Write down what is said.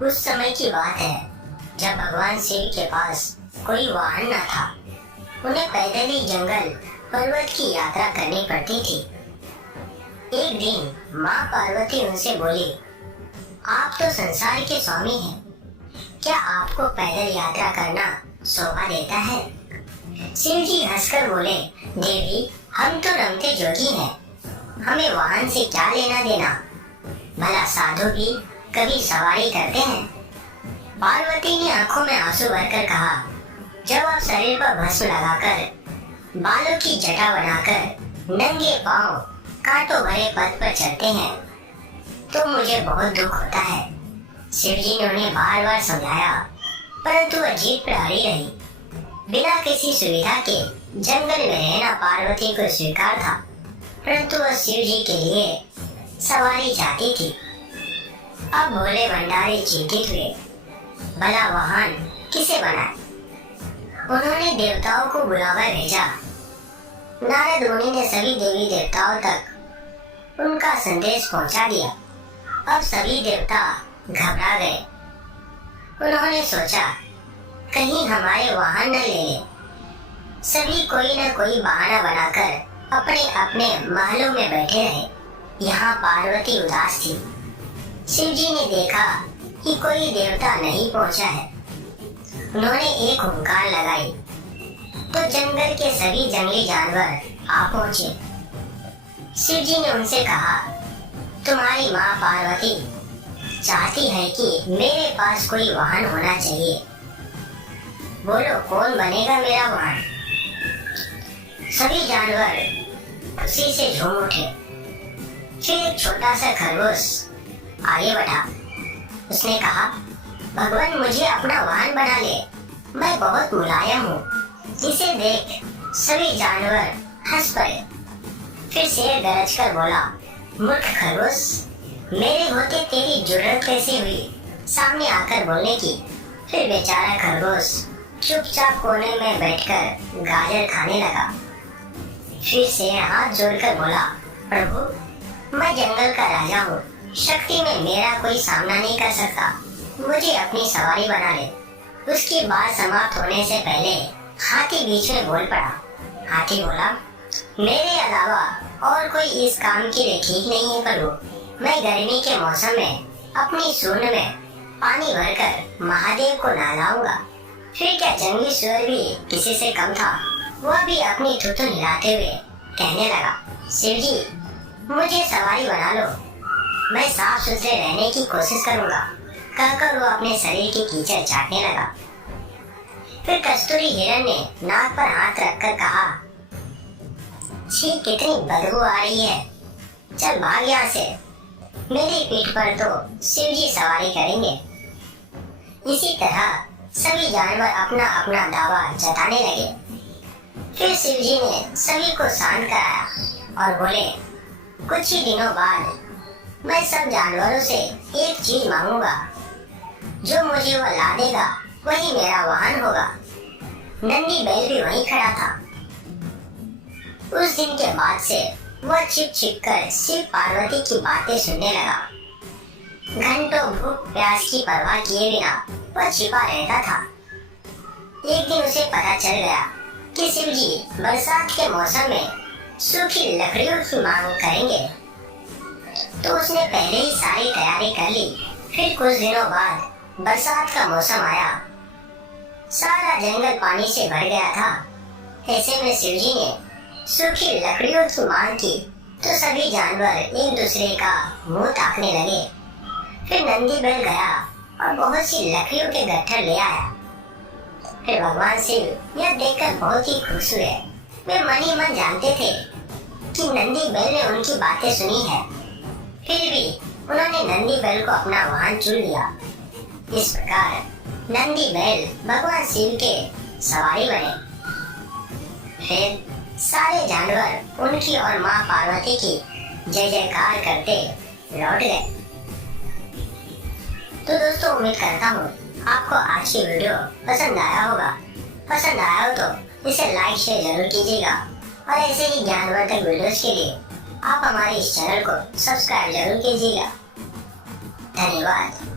उस समय की बात है जब भगवान शिव के पास कोई वाहन न था। उन्हें पैदल ही जंगल पर्वत की यात्रा करनी पड़ती थी। एक दिन माँ पार्वती उनसे बोली, आप तो संसार के स्वामी हैं, क्या आपको पैदल यात्रा करना शोभा देता है? शिव जी हंसकर बोले, देवी, हम तो रमते जोगी हैं, हमें वाहन से क्या लेना देना? भला साधु भी कभी सवारी करते हैं? पार्वती ने आंखों में आंसू भरकर कहा, जब आप शरीर पर भस्म लगाकर, बालों की जटा बनाकर, नंगे पांव कांटों भरे पथ पर चलते हैं तो मुझे बहुत दुख होता है। शिव जी ने उन्हें बार बार समझाया, परंतु वह जीत पर अड़ी रही। बिना किसी सुविधा के जंगल में रहना पार्वती को स्वीकार था, परंतु वह शिव जी के लिए सवारी चाहती थी। अब भोले भंडारी चिंतित हुए, भला वाहन किसे बनाए? उन्होंने देवताओं को बुलावा भेजा। नारद मुनि ने सभी देवी देवताओं तक उनका संदेश पहुंचा दिया। अब सभी देवता घबरा गए। उन्होंने सोचा, कहीं हमारे वाहन न ले ले। सभी कोई न कोई बहाना बनाकर अपने अपने महलों में बैठे रहे। यहाँ पार्वती उदास थी। शिव जी ने देखा कि कोई देवता नहीं पहुंचा है। उन्होंने एक हुंकार लगाई तो जंगल के सभी जंगली जानवर आ पहुंचे। शिव जी ने उनसे कहा, तुम्हारी माँ पार्वती चाहती है कि मेरे पास कोई वाहन होना चाहिए। बोलो, कौन बनेगा मेरा वाहन? सभी जानवर खुशी से झूम उठे। फिर एक छोटा सा खरगोश आगे बढ़ा। उसने कहा, भगवान मुझे अपना वाहन बना ले, मैं बहुत मुलायम हूँ। इसे देख सभी जानवर हंस पड़े। फिर शेर गरज कर बोला, मूर्ख खरगोश, मेरे होते तेरी जुर्रत कैसे हुई सामने आकर बोलने की? फिर बेचारा खरगोश चुपचाप कोने में बैठकर गाजर खाने लगा। फिर शेर हाथ जोड़कर बोला, प्रभु, मैं जंगल का राजा हूँ, शक्ति में मेरा कोई सामना नहीं कर सकता, मुझे अपनी सवारी बना ले। उसकी बात समाप्त होने से पहले हाथी बीच में बोल पड़ा। हाथी बोला, मेरे अलावा और कोई इस काम के लिए ठीक नहीं है प्रभु। मैं गर्मी के मौसम में अपनी सूंड में पानी भरकर महादेव को नहलाऊंगा। फिर क्या जंगली सुअर भी किसी से कम था? वह भी अपनी थुथुन हिलाते हुए कहने लगा, शिव जी, मुझे सवारी बना लो, मैं साफ सुथरे रहने की कोशिश करूंगा। कहकर वो अपने शरीर की कीचड़ चाटने लगा। फिर कस्तूरी हिरण ने नाक पर हाथ रखकर कहा, छी, कितनी बदबू आ रही है, चल भाग यहाँ से। मेरी पीठ पर तो शिव जी सवारी करेंगे। इसी तरह सभी जानवर अपना अपना दावा जताने लगे। फिर शिव जी ने सभी को शांत कराया और बोले, कुछ ही दिनों बाद मैं सब जानवरों से एक चीज मांगूंगा, जो मुझे वह ला देगा वही मेरा वाहन होगा। नंदी बैल भी वहीं खड़ा था। उस दिन के बाद से वह छिप छिप कर शिव पार्वती की बातें सुनने लगा। घंटों भूख प्यास की परवाह किए बिना वह छिपा रहता था। एक दिन उसे पता चल गया कि शिव जी बरसात के मौसम में सूखी लकड़ियों की मांग करेंगे, तो उसने पहले ही सारी तैयारी कर ली। फिर कुछ दिनों बाद बरसात का मौसम आया। सारा जंगल पानी से भर गया था। ऐसे में शिव जी ने सूखी लकड़ियों की मांग की तो सभी जानवर एक दूसरे का मुंह ताकने लगे। फिर नंदी बैल गया और बहुत सी लकड़ियों के गट्ठर ले आया। फिर भगवान शिव यह देखकर बहुत ही खुश हुए। वे मन ही मन जानते थे कि नंदी बैल ने उनकी बातें सुनी है, फिर भी उन्होंने नंदी बैल को अपना वाहन चुन लिया। इस प्रकार नंदी बैल भगवान शिव के सवारी बने। फिर सारे जानवर उनकी और माँ पार्वती की जय जयकार करते लौट गए। तो दोस्तों, उम्मीद करता हूँ आपको आज की वीडियो पसंद आया होगा। पसंद आया हो तो इसे लाइक शेयर जरूर कीजिएगा और ऐसे ही ज्ञानवर्धक वीडियोस के लिए आप हमारे इस चैनल को सब्सक्राइब जरूर कीजिएगा। धन्यवाद।